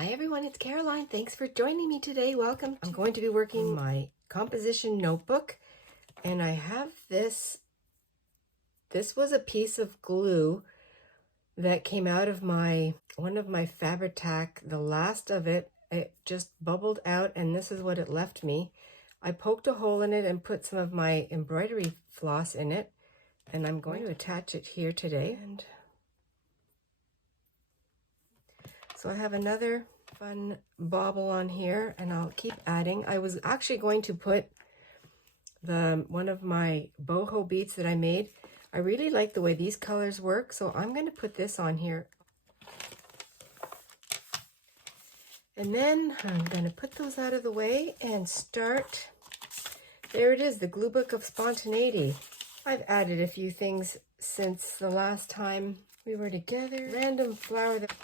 Hi everyone, it's Caroline. Thanks for joining me today. Welcome. I'm going to be working my composition notebook, and I have this. This was a piece of glue that came out of one of my Fabri-Tac. The last of it just bubbled out, and this is what it left me. I poked a hole in it and put some of my embroidery floss in it, and I'm going to attach it here today. And so I have another fun bauble on here, and I'll keep adding. I was actually going to put one of my boho beads that I made. I really like the way these colors work, so I'm going to put this on here. And then I'm going to put those out of the way and start. There it is, the glue book of Spontaneity. I've added a few things since the last time we were together. Random flower that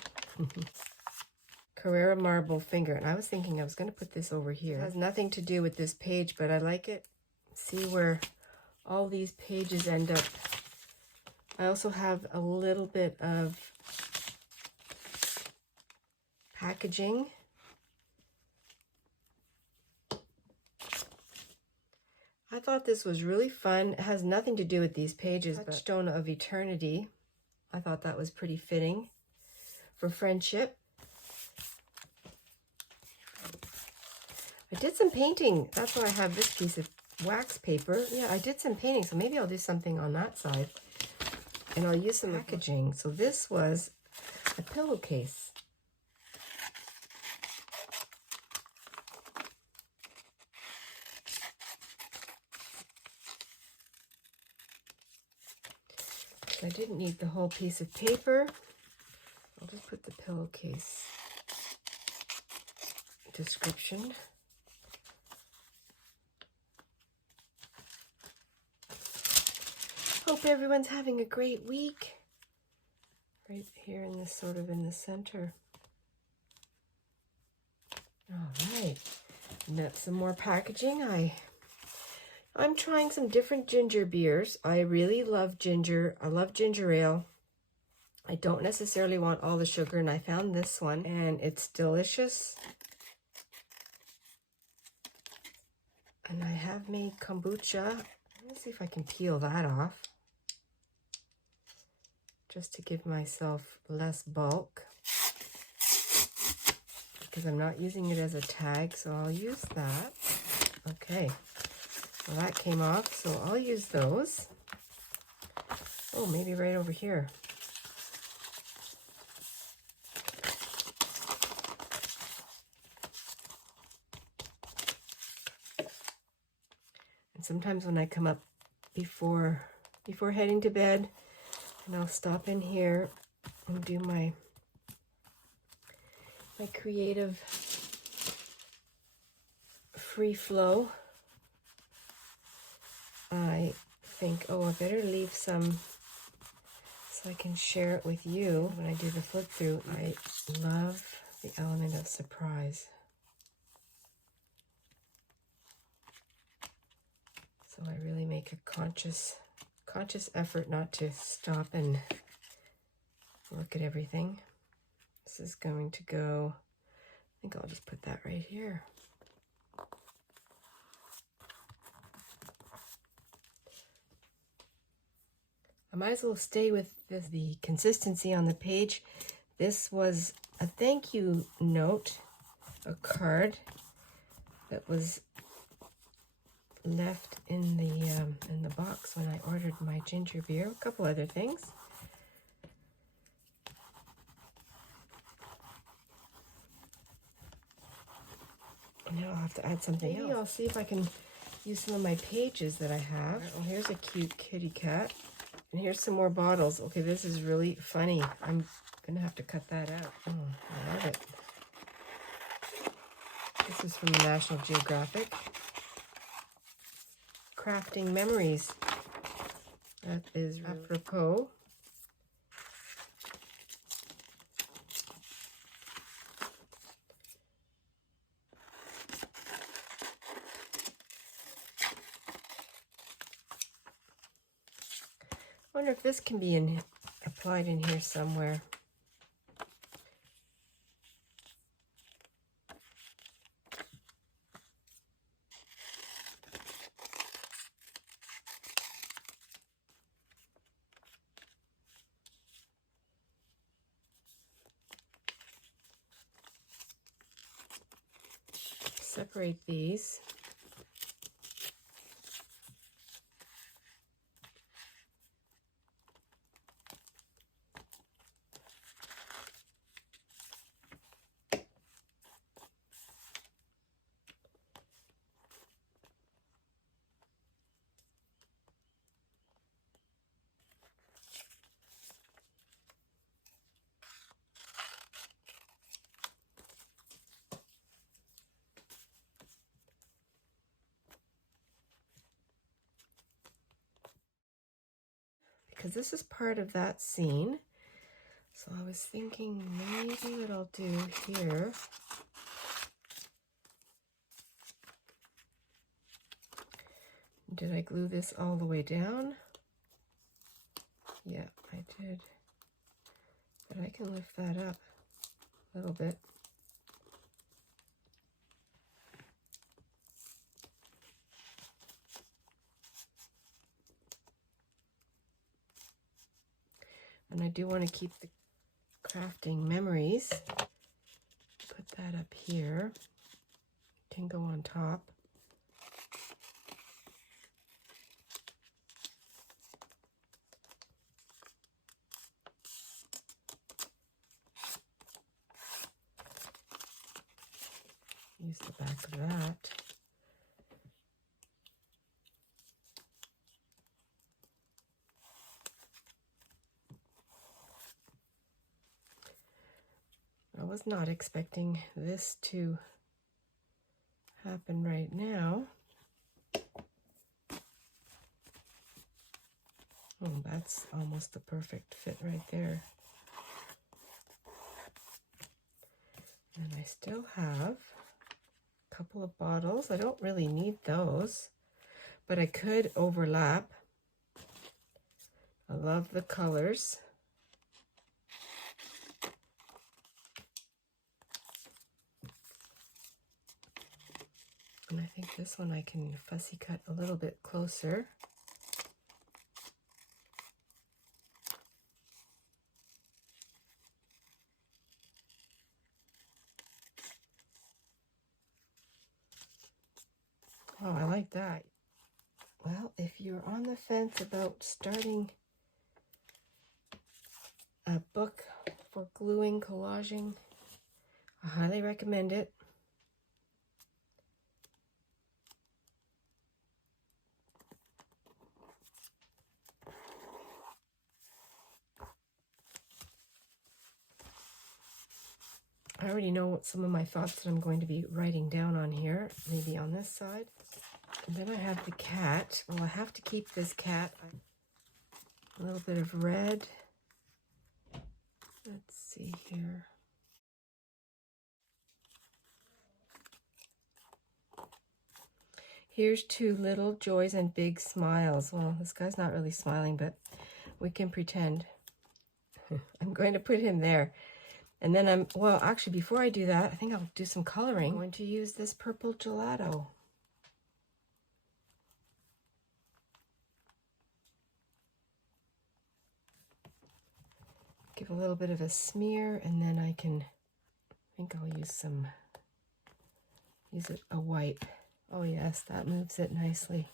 Carrara marble finger, and I was thinking I was going to put this over here. It has nothing to do with this page, but I like it. See where all these pages end up. I also have a little bit of packaging. I thought this was really fun. It has nothing to do with these pages, but Stone of Eternity. I thought that was pretty fitting for friendship. I did some painting. That's why I have this piece of wax paper. Yeah, I did some painting, so maybe I'll do something on that side. And I'll use some packaging. So this was a pillowcase. I didn't need the whole piece of paper. I'll just put the pillowcase description. Hope everyone's having a great week. Right here in this sort of in the center. All right, and some more packaging. I'm trying some different ginger beers. I really love ginger. I love ginger ale. I don't necessarily want all the sugar, and I found this one, and it's delicious. And I have made kombucha. Let's see if I can peel that off, just to give myself less bulk, because I'm not using it as a tag, so I'll use that. Okay, well that came off, so I'll use those. Oh, maybe right over here. And sometimes when I come up before heading to bed, and I'll stop in here and do my creative free flow. I think, oh, I better leave some so I can share it with you when I do the flip through. I love the element of surprise. So I really make a conscious effort not to stop and look at everything. This is going to go, I think I'll just put that right here. I might as well stay with the consistency on the page. This was a thank you note, a card that was left in the box when I ordered my ginger beer. A couple other things. Now I'll have to add something else. Maybe I'll see if I can use some of my pages that I have. Oh, here's a cute kitty cat. And here's some more bottles. Okay, this is really funny. I'm gonna have to cut that out. Oh, I love it. This is from National Geographic. Crafting Memories. That is really apropos. I wonder if this can be applied in here somewhere. separate these. Because this is part of that scene. So I was thinking maybe what I'll do here, did I glue this all the way down? Yeah, I did. But I can lift that up a little bit. And I do want to keep the crafting memories. Put that up here. Can go on top. Use the back of that. I was not expecting this to happen right now. Oh, that's almost the perfect fit right there. And I still have a couple of bottles. I don't really need those, but I could overlap. I love the colors. And I think this one I can fussy cut a little bit closer. Oh, I like that. Well, if you're on the fence about starting a book for gluing, collaging, I highly recommend it. I already know what some of my thoughts that I'm going to be writing down on here, maybe on this side. And then I have the cat. Well, I have to keep this cat. A little bit of red. Let's see here. Here's two little joys and big smiles. Well, this guy's not really smiling, but we can pretend. I'm going to put him there. And then well, actually, before I do that, I think I'll do some coloring. I'm going to use this purple gelato. Give a little bit of a smear, and then I think I'll use a wipe. Oh yes, that moves it nicely.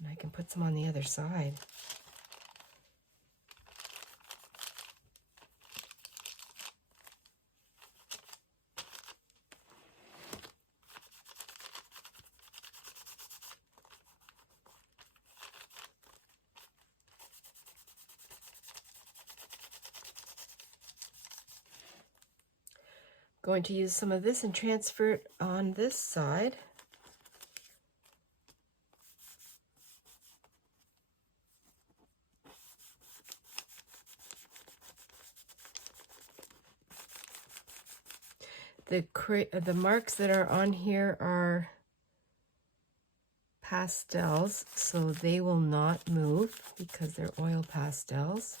And I can put some on the other side. Going to use some of this and transfer it on this side. The marks that are on here are pastels, so they will not move because they're oil pastels.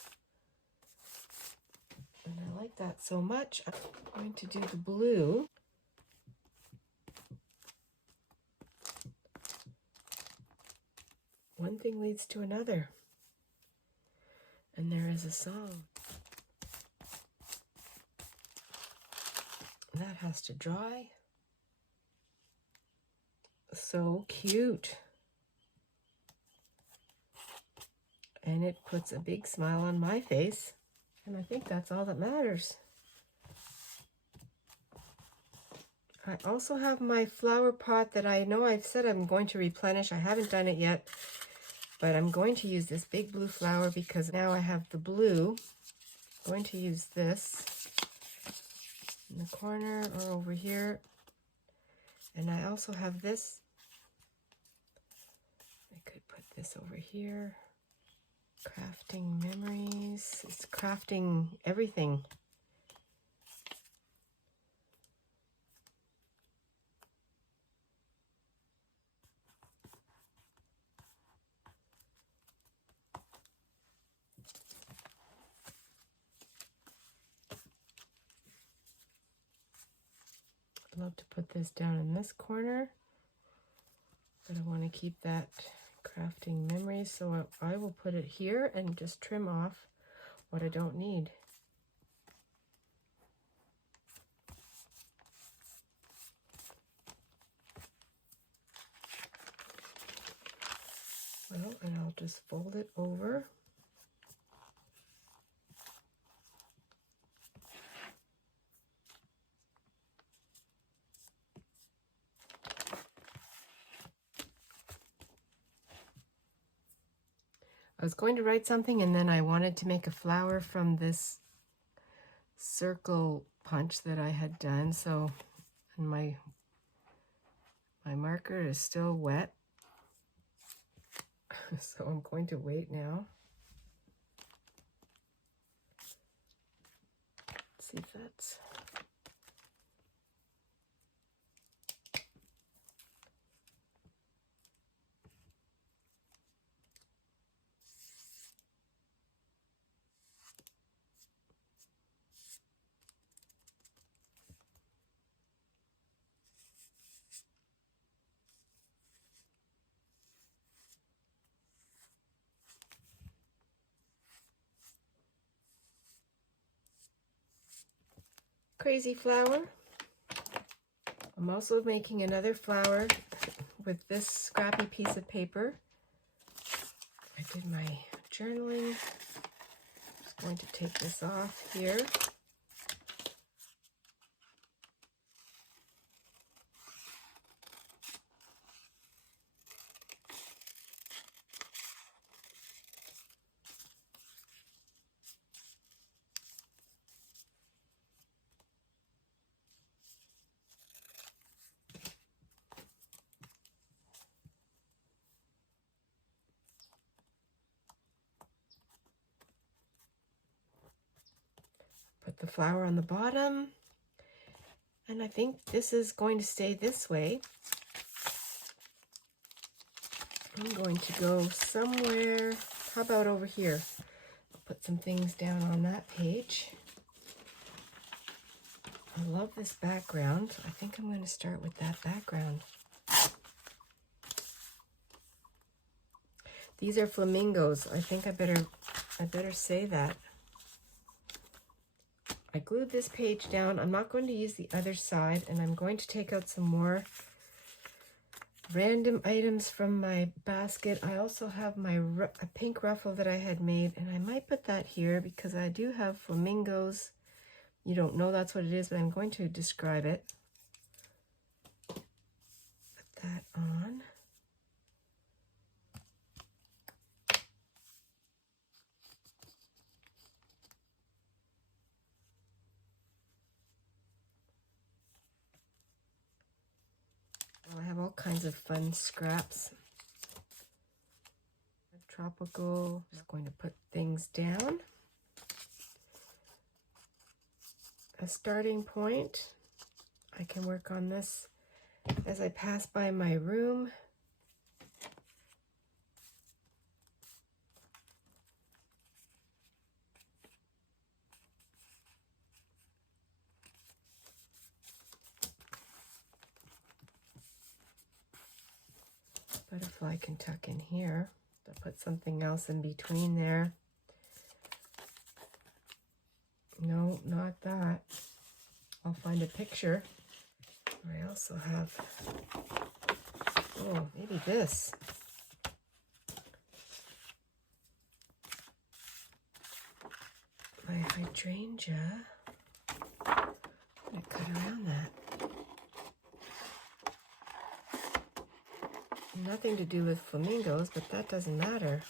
And I like that so much. I'm going to do the blue. One thing leads to another. And there is a song. That has to dry. So cute. And it puts a big smile on my face. And I think that's all that matters. I also have my flower pot that I know I've said I'm going to replenish. I haven't done it yet, but I'm going to use this big blue flower because now I have the blue. I'm going to use this in the corner or over here. And I also have this. I could put this over here. Crafting memories. It's crafting everything. I'd love to put this down in this corner, but I want to keep that crafting memories, so I will put it here and just trim off what I don't need. Well, and I'll just fold it over. I was going to write something and then I wanted to make a flower from this circle punch that I had done, so and my marker is still wet. So I'm going to wait now. Let's see if that's... Crazy flower. I'm also making another flower with this scrappy piece of paper. I did my journaling. Just going to take this off here. Put the flower on the bottom, and I think this is going to stay this way. I'm going to go somewhere, how about over here? I'll put some things down on that page. I love this background. I think I'm going to start with that background. These are flamingos. I think I better say that. I glued this page down. I'm not going to use the other side, and I'm going to take out some more random items from my basket. I also have a pink ruffle that I had made, and I might put that here because I do have flamingos. You don't know that's what it is, but I'm going to describe it. Put that on. Well, I have all kinds of fun scraps. Tropical. Just going to put things down. A starting point. I can work on this as I pass by my room. Butterfly can tuck in here. I'll put something else in between there. No, not that. I'll find a picture. I also have, oh, maybe this. My hydrangea. I'm going to cut around that. Nothing to do with flamingos, but that doesn't matter.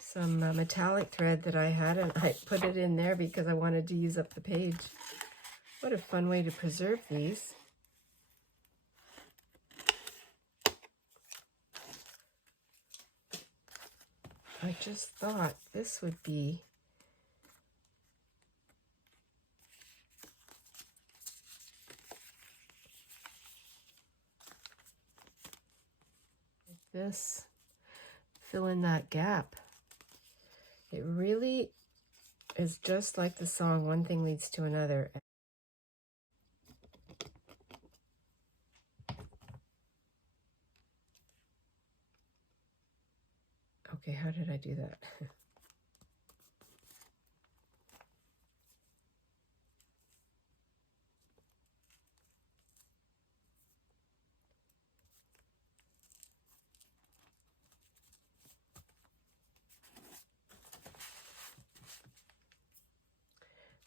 Some metallic thread that I had, and I put it in there because I wanted to use up the page. What a fun way to preserve these. I just thought this would be like this. Fill in that gap. It really is just like the song, one thing leads to another. Okay, how did I do that?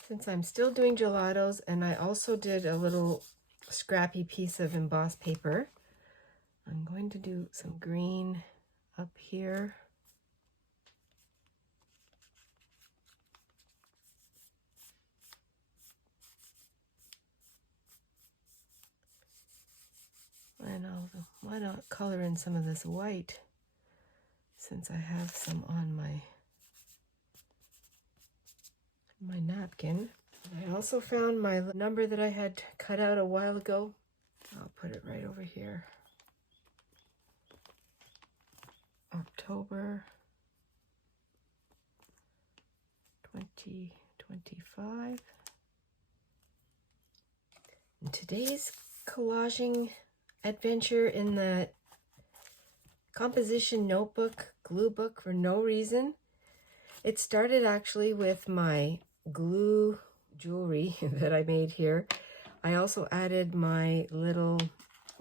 Since I'm still doing gelatos, and I also did a little scrappy piece of embossed paper, I'm going to do some green up here. And why not color in some of this white, since I have some on my napkin. I also found my number that I had cut out a while ago. I'll put it right over here. October 2025. And today's collaging adventure in the composition notebook, glue book for no reason. It started actually with my glue jewelry that I made here. I also added my little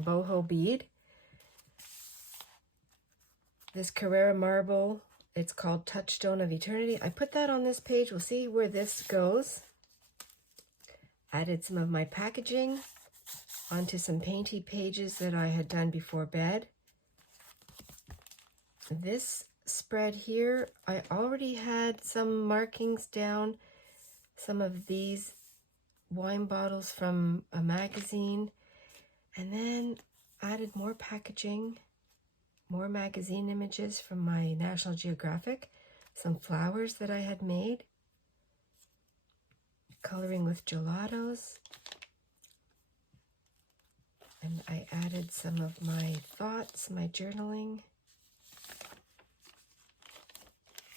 boho bead. This Carrara marble, it's called Touchstone of Eternity. I put that on this page. We'll see where this goes. Added some of my packaging onto some painty pages that I had done before bed. This spread here, I already had some markings down, some of these wine bottles from a magazine, and then added more packaging, more magazine images from my National Geographic, some flowers that I had made, coloring with gelatos, and I added some of my thoughts, my journaling,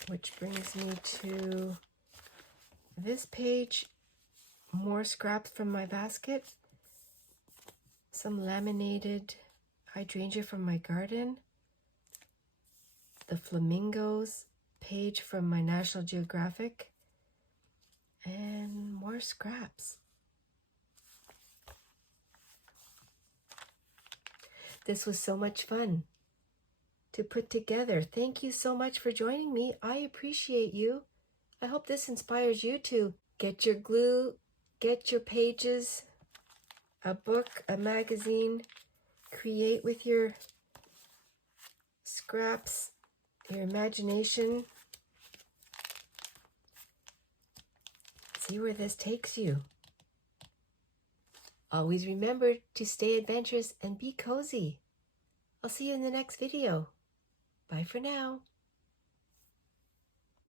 which brings me to this page, more scraps from my basket, some laminated hydrangea from my garden, the flamingos page from my National Geographic, and more scraps. This was so much fun to put together. Thank you so much for joining me. I appreciate you. I hope this inspires you to get your glue, get your pages, a book, a magazine, create with your scraps, your imagination. See where this takes you. Always remember to stay adventurous and be cozy. I'll see you in the next video. Bye for now.